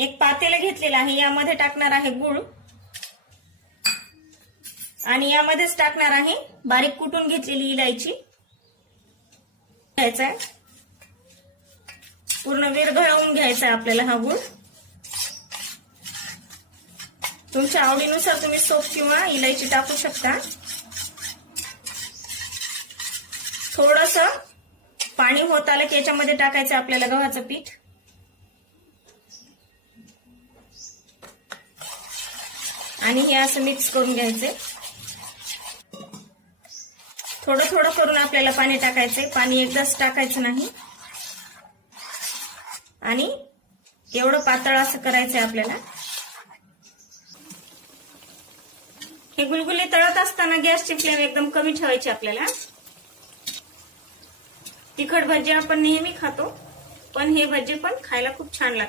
एक पातेलं घेतलेलं आहे, यामध्ये टाकणार आहे गूळ आणि यामध्येच टाकणार आहे बारीक कुटून घेतलेली इलायची. घ्यायचा आहे, पूर्ण विरघळवून घ्यायचा आहे आपल्याला हा गूळ. तुमच्या आवडीनुसार तुम्ही सोप किंवा इलायची टाकू शकता. थोडस पाणी होत आलं की याच्यामध्ये टाकायचं आपल्याला गव्हाचं पीठ. आणि हे असं मिक्स करून घ्यायचंय. थोडं थोडं करून आपल्याला पाणी टाकायचंय, पाणी एकदाच टाकायचं नाही. आणि एवढं पातळ असं करायचंय आपल्याला. हे गुलगुले तळत असताना गॅसची फ्लेम एकदम कमी ठेवायची आपल्याला. तिखट भजी आपण नेहमी खातो, पण हे भजी पण खायला खूप छान लागते.